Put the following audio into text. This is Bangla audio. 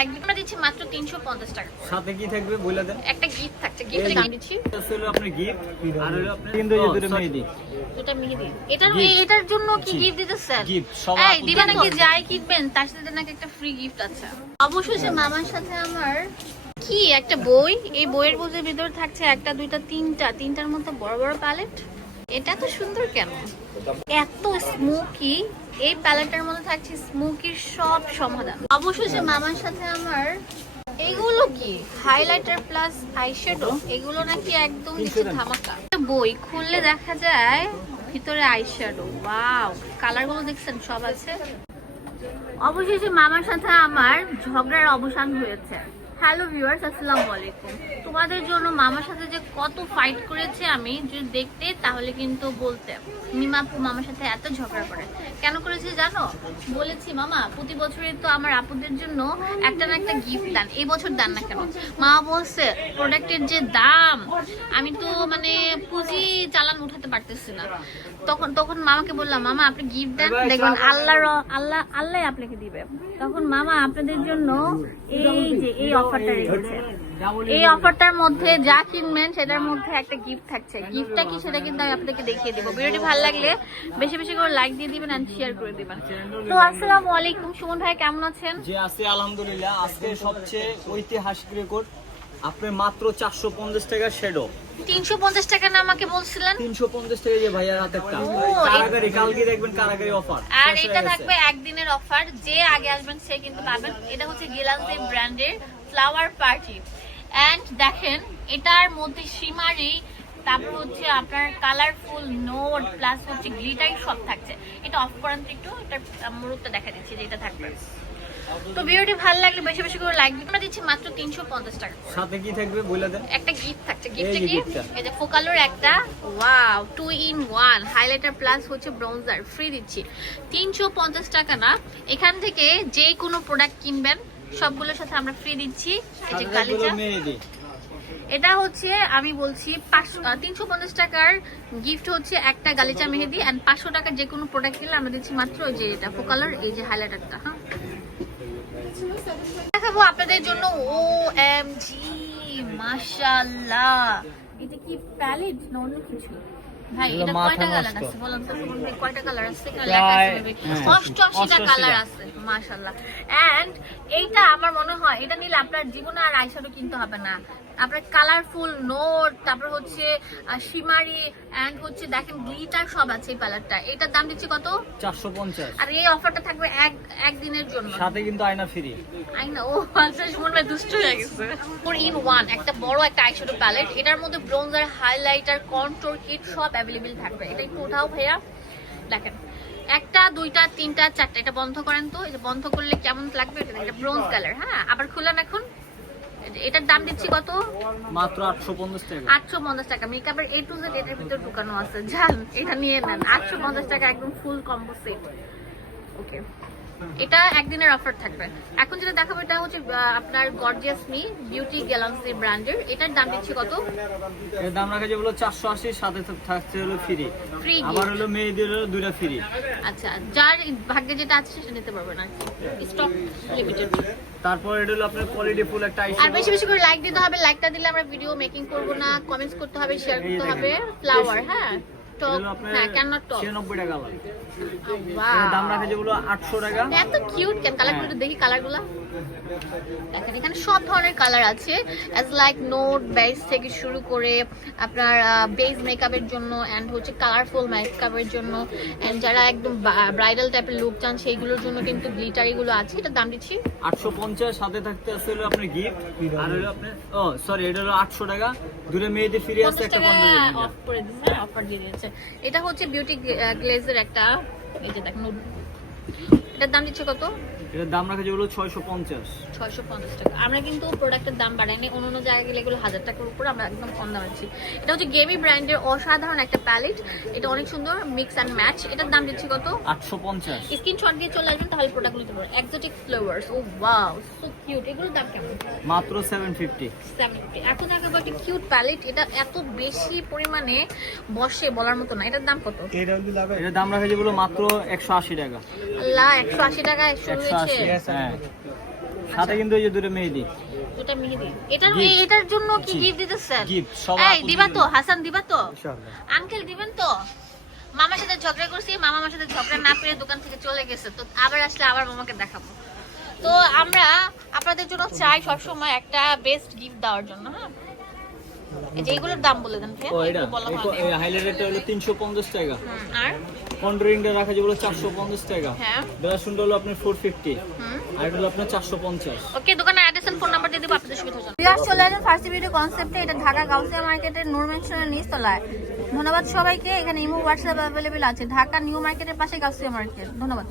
আমরা দিচ্ছি মাত্র তিনশো পঞ্চাশ টাকা সাথে কি থাকবে বলে দেন? একটা গিফট থাকছে দিচ্ছি। এটা হলো আপনার গিফট আর হলো আপনার তিন দুই দুটো মেহেদি। দুটা মেহেদি। এটার এটার জন্য কি। গিফট Gift, সবার এই দিবা নাকি যাই কিনবেন তার সাথে নাকি একটা ফ্রি গিফট আছে। অবশ্যই মামার সাথে আমার কি একটা বই? এই বইয়ের বইয়ের ভিতরে থাকছে একটা দুইটা তিনটা তিনটার মতো বড় বড় প্যালেট এটা তো সুন্দর কেন? এত স্মোকি, এই প্যালেটের মধ্যে থাকছে স্মোকির সব সমাধান। অবশ্যই সে মামার সাথে আমার, এগুলো কি? হাইলাইটার প্লাস আইশ্যাডো এগুলো নাকি একদম নিচে ধামাকা। বই খুললে দেখা যায় ভিতরে আইশ্যাডো ওয়াও কালারগুলো দেখছেন, সব আছে। অবশেষে মামার সাথে আমার ঝগড়ার অবসান হয়েছে। হ্যালো ভিউয়ার্স আসসালামু আলাইকুম। তোমাদের জন্য মামার সাথে যে কত ফাইট করেছে আমি যদি দেখতে তাহলে কিন্তু বলতে। মিমা মামার সাথে এত ঝগড়া করে। কেন করেছে জানো? বলেছি মামা প্রতি বছরই তো আমার আপুদের জন্য একটা না একটা গিফট দেন। এই বছর দেন না কেন? মা বলছে প্রোডাক্টের যে দাম আমি তো মানে পুঁজি চালান উঠাতে পারতেছি না। তখন তখন মামাকে বললাম মামা আপনি গিফট দেন? দেখবেন আল্লাহর আল্লাহ আল্লাহ আপনাকে দিবে। তখন মামা আপনাদের জন্য এই যে এই অফারটা রেখেছে। এই অফারটার মধ্যে যা কিনবেন সেটার মধ্যে একটা গিফট থাকছে। গিফটটা কি সেটা কিন্তু আমি আপনাদেরকে দেখিয়ে দিব। ভিডিওটি ভালো লাগলে বেশি বেশি করে লাইক দিয়ে দিবেন এন্ড শেয়ার করে দিবেন। তো আসসালামু আলাইকুম। সুমন ভাই কেমন আছেন? জি আছি আলহামদুলিল্লাহ। আজকে সবচেয়ে ঐতিহাসিক রেকর্ড আপনি মাত্র চারশো পঞ্চাশ টাকা শেডো তিনশো পঞ্চাশ টাকা না আমাকে বলছিলেন? তিনশো পঞ্চাশ টাকা যে ভাইয়ার হাতে একটা ও, কারাগারি কালকে দেখবেন কারাগারি অফার আর এটা থাকবে একদিনের অফার যে আগে আসবেন সে কিন্তু পাবেন। এটা হচ্ছে গিলান্সি ব্র্যান্ডের ফ্লাওয়ার পার্টি এন্ড দেখেন এটার মধ্যে সীমারি তারপর হচ্ছে আপনার কালারফুল নোট প্লাস হচ্ছে গ্লিটারি সব থাকছে। এটা অফ করান তো একটু এটা মুহূর্তে দেখা দিচ্ছি যে এটা থাকবে। তো ভিডিওটি ভালো লাগলে বেশি বেশি করে লাইক দিবেন আমরা দিচ্ছি মাত্র তিনশো পঞ্চাশ টাকা সাথে কি থাকবে বলে দেন। একটা গিফট থাকছে। গিফটটা কি? এই যে ফোকালোর একটা wow two in one highlighter plus হচ্ছে ব্রোঞ্জার ফ্রি দিচ্ছি। তিনশো পঞ্চাশ টাকা না এখান থেকে যে কোনো প্রোডাক্ট কিনবেন সবগুলোর সাথে আমরা ফ্রি দিচ্ছি। এই যে গালিচা এটা হচ্ছে আমি বলছি তিনশো পঞ্চাশ টাকার গিফট হচ্ছে একটা গালিচা মেহেদি। অ্যান্ড পাঁচশো টাকার যে কোনো প্রোডাক্ট কিনলে আমরা দিচ্ছি মাত্র ওই যে এটা ফোকালোর এই যে হাইলাইটারটা হ্যাঁ। দেখাবো আপনাদের জন্য ও এম জি মাশাআল্লাহ। এটা কি প্যালেট না অন্য কিছু? ভাই এটা কয়টা কালার আছে বলুন তো? কয়টা কালার আছে? এখানে প্রায়, লেখা আছে maybe হ্যাঁ, 88টা কালার আছে মাশাআল্লাহ। এন্ড এইটা আমার মনে হয় এটা নিলে আপনার জীবনে আর আইশ্যাডো কিনতে হবে না। আপনার কালারফুল নোট তারপর হচ্ছে শিমারি এন্ড হচ্ছে দেখেন গ্লিটার সব আছে এই কালারটা এটার দাম দিচ্ছি কত? চারশো পঞ্চাশ। আর এই অফারটা থাকবে এক একদিনের জন্য। সাথে কিন্তু আয়না ফ্রি আই না ও আচ্ছা সুমন ভাই দুষ্ট হয়ে গেছে। ফোর ইন ওয়ান একটা বড় একটা আইশ্যাডো প্যালেট এটার মধ্যে ব্রোঞ্জার হাইলাইটার কন্ট্রোল কিট সব অ্যাভেলেবেল থাকবে। এটা একটু উঠাও ভাইয়া। দেখেন একটা দুইটা তিনটা চারটা এটা বন্ধ করেন তো। এটা বন্ধ করলে কেমন লাগবে? এটা ব্রোঞ্জ কালার হ্যাঁ? আবার খুলেন এখন। এটার দাম দিচ্ছি কত? মাত্র আটশো পঞ্চাশ টাকা। আটশো পঞ্চাশ টাকা। মেকআপের এ টু জেড এটার ভিতরে ঢুকানো আছে। যান এটা নিয়ে নেন। আটশো পঞ্চাশ টাকা একদম ফুল কম্বো সেট ওকে এটা একদিনের অফার থাকবে। এখন যেটা দেখাবো এটা হচ্ছে আপনার গর্জিয়াস মি বিউটি গ্যালাক্সি ব্র্যান্ডের এটার দাম দিচ্ছি কত? এর দাম রাখা যেগুলো চারশো আশি সাথে তো থাকছে হলো ফ্রি ফ্রি আবার হলো মেয়েদের দুইটা ফ্রি আচ্ছা যার ভাগ্যে যেটা আছে সেটা নিতে পারবেন আর স্টক লিমিটেড তারপর এটা হলো আপনার কোয়ালিটি ফুল একটা আর বেশি বেশি করে লাইক দিতে হবে। লাইকটা দিলে আমরা ভিডিও মেকিং করব না কমেন্টস করতে হবে শেয়ার করতে হবে ফ্লাওয়ার হ্যাঁ। টপ হ্যাঁ টপ টাকা দাম রাখা যেগুলো এত কিউট কেন? কালারগুলো একটু দেখি কালারগুলো দেখেন এখানে সব ধরনের কালার আছে। অ্যাজ লাইক নোট বেস থেকে শুরু করে আপনার বেস মেকআপের জন্য অ্যান্ড হচ্ছে কালারফুল মেকআপের জন্য। অ্যান্ড যারা একদম ব্রাইডাল টাইপের লুক চান সেইগুলোর জন্য কিন্তু গ্লিটারি গুলো আছে। এটা দাম দিচ্ছি? আটশো পঞ্চাশ সাথে থাকতে আছে হলো আপনার গিফট আর হলো আপনার ও সরি এটা হলো আটশো টাকা। দুটো মেয়েদের ফ্রি পঞ্চাশ একটা টাকা অফ করে দিচ্ছে অফার দিয়ে দিয়েছে। এটা হচ্ছে বিউটি গ্লেজের একটা এই যে দেখেন এটার দাম দিচ্ছে কত? এটার দাম রাখা যেগুলো ছয়শো পঞ্চাশ। ছয়শো পঞ্চাশ টাকা। আমরা কিন্তু প্রোডাক্টের দাম বাড়াইনি অন্য অন্য জায়গায় গেলে এগুলো হাজার টাকার উপর আমরা একদম কম দাম আছি এটা হচ্ছে গেমি ব্র্যান্ডের অসাধারণ একটা প্যালেট এটা অনেক সুন্দর মিক্স অ্যান্ড ম্যাচ এটার দাম দিচ্ছি কত? আটশো পঞ্চাশ। স্ক্রিনশট দিয়ে চলে আসবেন তাহলে প্রোডাক্টগুলো নিতে পারবেন এক্সোটিক ফ্লেভার্স ও ওয়াও সো কিউট এগুলোর দাম কেমন? মাত্র সেভেন ফিফটি এখন দেখাবো একটা কিউট প্যালেট এটা এত বেশি পরিমাণে বসে বলার মতো না। এটার দাম কত? এটার দাম রাখা যেগুলো মাত্র একশো আশি টাকা। আল্লাহ একশো আশি টাকা একশো আশি হ্যাঁ। সাথে কিন্তু এই যে দুটো মেহেদি। দুটা মেহেদি। এটার এটার জন্য কি গিফট সবার এই দিবা তো হাসান দিবা তো? ইনশাআল্লাহ। আঙ্কেল দিবেন তো? মামার সাথে ঝগড়া করছি মামা আমার সাথে ঝগড়া না পেরে দোকান থেকে চলে গেছে। তো আবার আসলে আবার মামাকে দেখাবো। তো আমরা আপনাদের জন্য চাই সবসময় একটা বেস্ট গিফট দেওয়ার জন্য হ্যাঁ? এই দাম বলে দেন ও এটা? এগুলো বলা হয়নি। এই হাইলাইটারটা হলো তিনশো পঞ্চাশ টাকা। আর? কন্ট্রোলিংটা রাখা যেগুলো চারশো পঞ্চাশ টাকা। হ্যাঁ। ব্রাশনটা হলো আপনার ফোর ফিফটি হুম। আর এটা হলো আপনার চারশো পঞ্চাশ। ওকে দোকানের অ্যাড্রেস এন্ড ফোন নাম্বার দিয়ে দেবো আপনাদের সুবিধা জন্য বিয়ার চলে আসেন ফার্স্ট ভিডিও কনসেপ্টে এটা ঢাকা গাউসিয়া মার্কেটের নূর মেনশনের নিচতলায়। ধন্যবাদ সবাইকে এখানে ইমো হোয়াটসঅ্যাপ অ্যাভেলেবেল আছে। ঢাকা নিউ মার্কেটের পাশে গাউসিয়া মার্কেট ধন্যবাদ।